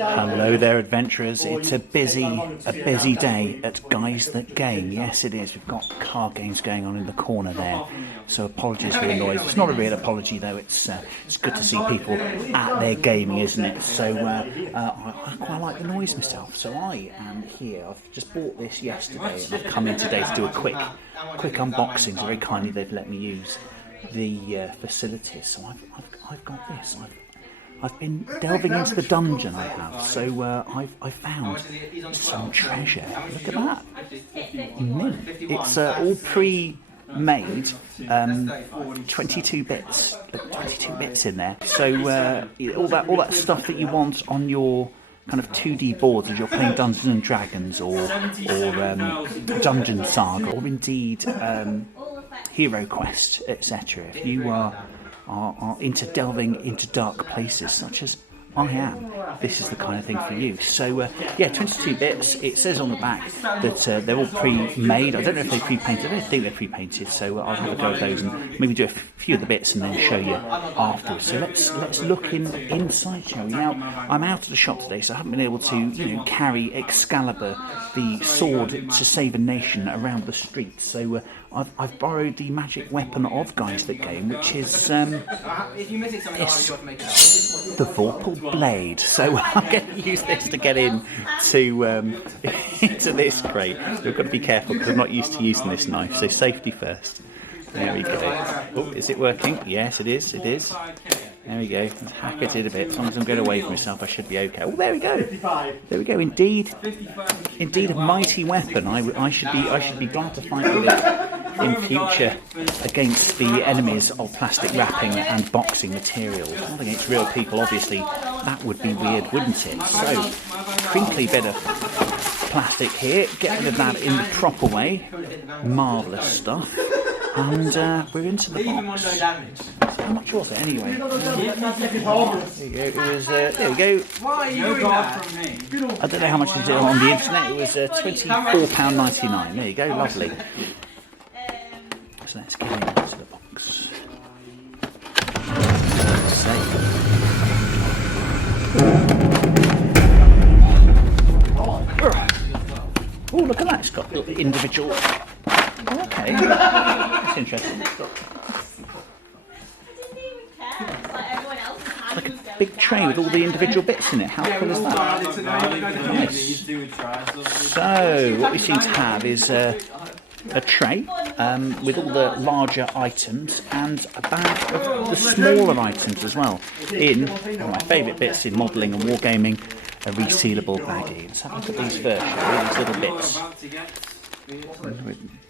Hello there, adventurers. It's a busy day at Guys That Game. Yes, it is. We've got card games going on in the corner there. So apologies for the noise. It's not a real apology though. It's good to see people at their gaming, isn't it? So I quite like the noise myself. So I am here. I've just bought this yesterday, and I've come in today to do a quick unboxing. So very kindly they've let me use the facilities. So I've got this. I've been delving into the dungeon, I have, so I've found some treasure. Look at that. Mint. It's all pre-made, 22 bits. 22 bits in there. So all that stuff that you want on your kind of 2D boards as you're playing Dungeons and Dragons or Dungeon Saga, or indeed Hero Quest, etc. If you are into delving into dark places, such as I am, this is the kind of thing for you. So yeah, 22 bits. It says on the back that they're all pre-made. I don't know if they're pre-painted. I don't think they're pre-painted, so I'll have a go at those and maybe do a few of the bits and then show you afterwards. So let's look inside, shall we? Now, I'm out of the shop today, so I haven't been able to carry Excalibur, the sword to save a nation, around the streets. So I've borrowed the magic weapon of Guys That Game, which is the Vorpal Blade. So I'm going to use this to get into this crate. We've got to be careful because I'm not used to using this knife. So safety first. There we go. Oh, is it working? Yes, it is. It is. There we go. Let's hack it in a bit. As long as I'm going away from myself, I should be okay. Oh, there we go. There we go. Indeed a mighty weapon. I should be glad to fight with it in future against the enemies of plastic wrapping and boxing materials. Not against real people, obviously. That would be weird, wouldn't it? So, crinkly bit of plastic here. Get rid of that in the proper way. Marvellous stuff. And we're into the box. How much was it anyway? There we go. It was, there we go. I don't know how much it is on the internet. It was £24.99. There you go. Lovely. So let's get into the box. Oh, look at that. It's got little individual. Oh, okay. That's interesting. It's like a big tray with all the individual bits in it. How cool is that? Nice. So, what we seem to have is a tray with all the larger items and a bag of the smaller items as well. In one of my favourite bits in modelling and wargaming, a resealable baggie. Let's have a look at these first. These little bits.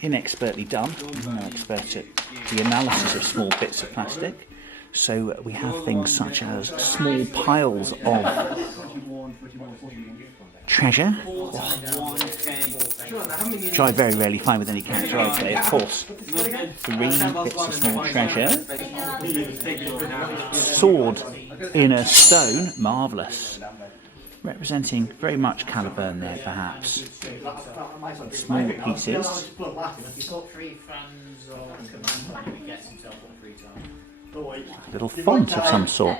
Inexpertly done. I'm no expert at the analysis of small bits of plastic. So we have things such as small piles of treasure, which I very rarely find with any character I play, of course. 3 bits of small treasure. Sword in a stone, marvellous. Representing very much Caliburn there, perhaps. Smaller pieces. Little font of some sort.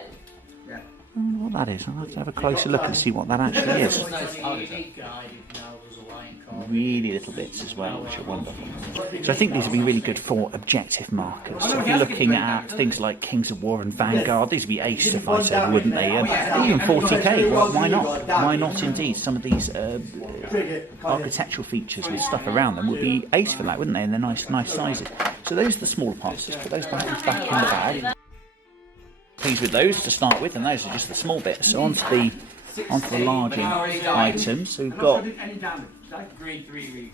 I don't know what that is. I'll have to have a closer look and see what that actually is. Really little bits as well, which are wonderful. So I think these would be really good for objective markers. So if you're looking at things like Kings of War and Vanguard, these would be ace to fight over, wouldn't they? Even 40k, well, why not? Why not indeed? Some of these architectural features with stuff around them would be ace for that, wouldn't they? And they're nice sizes. So those are the smaller parts. Just put those back in the bag. Pleased with those to start with, and those are just the small bits. So onto the larger items. So we've got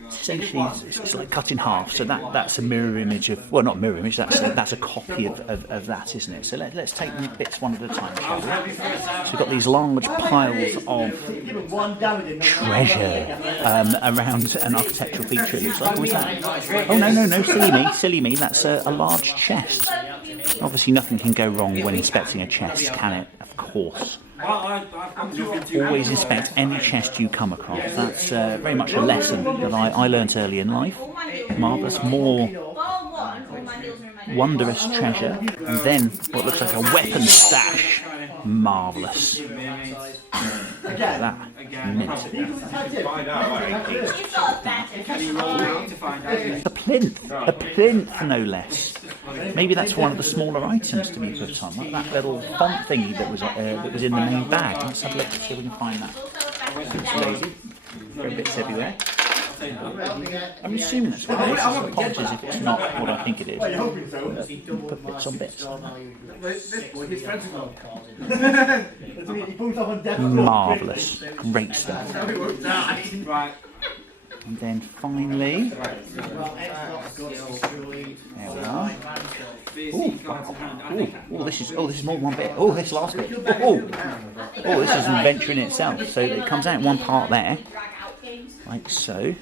essentially it's like cut in half. So that's a mirror image of, well, not mirror image. That's a copy of that, isn't it? So let's take them bits one at a time, shall we? So we've got these large piles of treasure around an architectural feature. It looks like. What was that? Oh no, silly me. That's a large chest. Obviously, nothing can go wrong when inspecting a chest, can it? Of course. Always inspect any chest you come across. That's very much a lesson that I learnt early in life. Marvellous, more wondrous treasure, and then what looks like a weapon stash. Marvellous. Look at that. Mint. A plinth no less. Maybe that's one of the smaller items to be put on, like that little font thingy that was in the main bag. Let's have a look, see if we can find that. It's lazy. Throw bits everywhere. I'm assuming that's what it is. Apologies if it's not what I think it is. Put bits on bits. Marvellous. Great stuff. And then finally, there we are. Oh, this is more than one bit. Oh, this last bit. Oh, this is an adventure in itself. So it comes out in one part there, like so.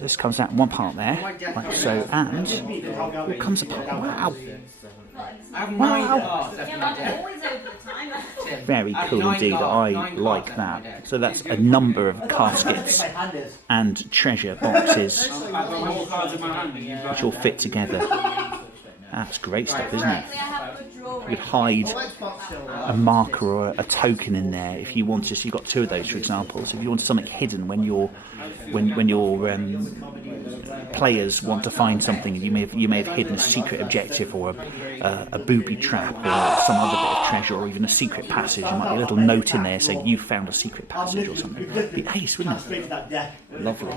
This comes out in one part there, like so, and it comes apart. Wow. Wow. Very cool indeed. I like that. So that's a number of caskets and treasure boxes which all fit together. That's great stuff, isn't it? You could hide a marker or a token in there if you wanted. So you've got two of those, for example. So if you wanted something hidden when your players want to find something, you may have hidden a secret objective or a booby trap or some other bit of treasure or even a secret passage. There might be a little note in there saying you found a secret passage or something. It'd be ace, wouldn't it? Lovely.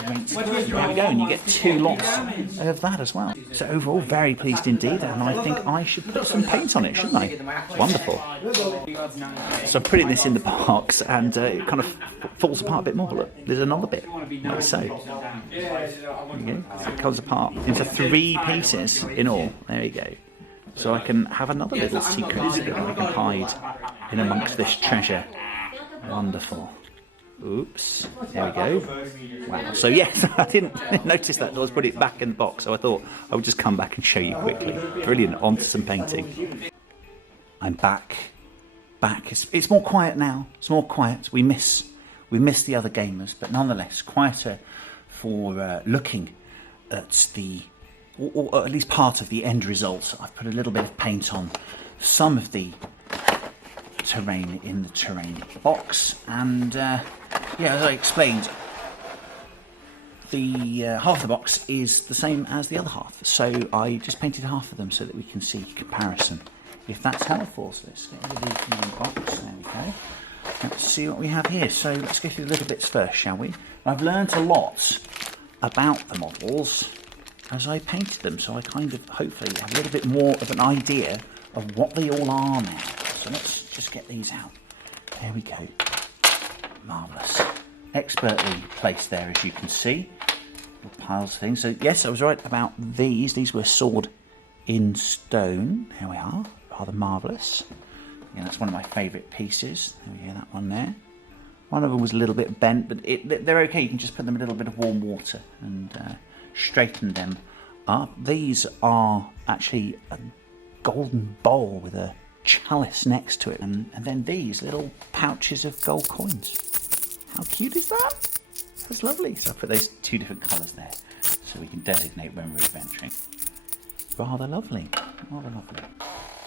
There we go, and you get 2 lots of that as well. So overall, very pleased indeed, and I think I should put some paint on it, shouldn't I? It's wonderful. So I'm putting this in the box, and it kind of falls apart a bit more. Look, there's another bit, like so. There you go. So it comes apart into 3 pieces in all. There you go. So I can have another little secret that I can hide in amongst this treasure. Wonderful. Oops, there we go. Wow. So yes, I didn't notice that until I put it back in the box, so I thought I would just come back and show you quickly. Brilliant, onto some painting. I'm back. It's more quiet now. It's more quiet. We miss the other gamers, but nonetheless quieter for looking at the, or at least part of the end result. I've put a little bit of paint on some of the terrain in the terrain box, and yeah, as I explained, the half the box is the same as the other half, so I just painted half of them so that we can see comparison, if that's helpful. So let's get rid of these in the box. There we go. Let's see what we have here. So let's go through the little bits first, shall we? I've learned a lot about the models as I painted them, so I kind of hopefully have a little bit more of an idea of what they all are now. So let's just get these out. There we go. Marvellous. Expertly placed there, as you can see. Little piles of things. So yes, I was right about these. These were sawed in stone. Here we are. Rather marvellous. Yeah, that's one of my favourite pieces. There we go, that one there. One of them was a little bit bent, but they're okay. You can just put them in a little bit of warm water and straighten them up. These are actually a golden bowl with a chalice next to it, and then these little pouches of gold coins. How cute is that? That's lovely. So I put those 2 different colours there so we can designate when we're adventuring. Rather lovely. Rather lovely.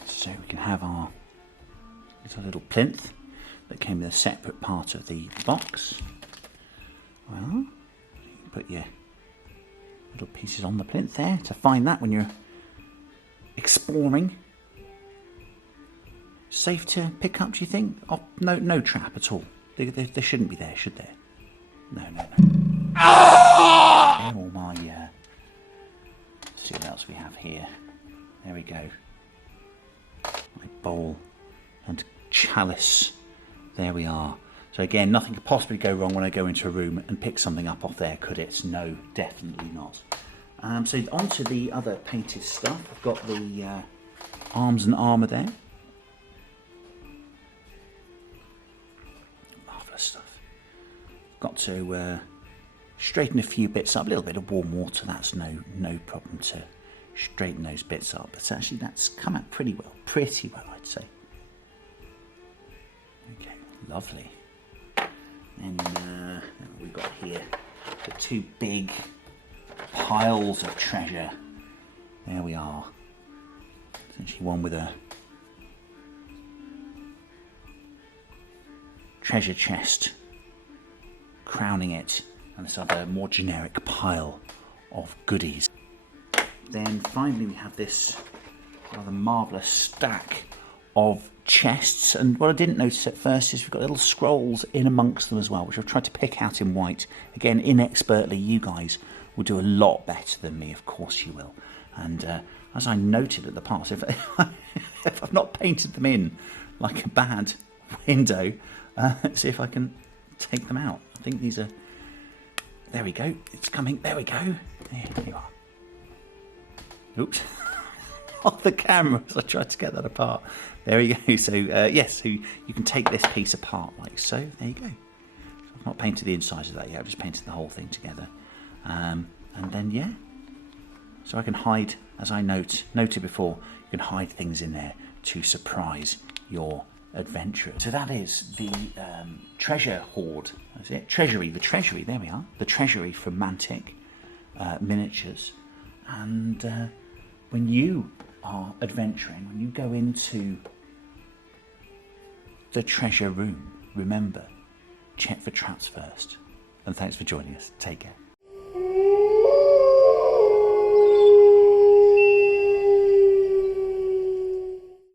So we can have our little plinth that came with a separate part of the box. Well, you can put your little pieces on the plinth there to find that when you're exploring. Safe to pick up, do you think? Oh, no trap at all. They shouldn't be there, should there? No. Oh my, let's see what else we have here. There we go. My bowl and chalice. There we are. So again, nothing could possibly go wrong when I go into a room and pick something up off there, could it? No, definitely not. So onto the other painted stuff. I've got the arms and armour there. Marvellous stuff. Got to straighten a few bits up. A little bit of warm water, that's no problem to straighten those bits up. But actually that's come out pretty well, I'd say. Okay, lovely. And what we've got here, the 2 big piles of treasure. There we are. Essentially one with a treasure chest crowning it, and this other more generic pile of goodies. Then finally we have this rather marvellous stack of chests, and what I didn't notice at first is we've got little scrolls in amongst them as well, which I've tried to pick out in white. Again, inexpertly. You guys will do a lot better than me, of course you will. And as I noted at the pass, if I've not painted them in like a bad window, see if I can take them out. I think these are... There we go. It's coming. There we go. There you are. Oops. Off the camera as I tried to get that apart. There we go. So, yes, so you can take this piece apart like so. There you go. So I've not painted the insides of that yet. I've just painted the whole thing together. And then, yeah. So I can hide, as I noted before, you can hide things in there to surprise your adventurers. So that is the treasure hoard. That's it. Treasury. The treasury. There we are. The treasury from Mantic Miniatures. And when you are adventuring, when you go into the treasure room, remember, check for traps first. And thanks for joining us. Take care.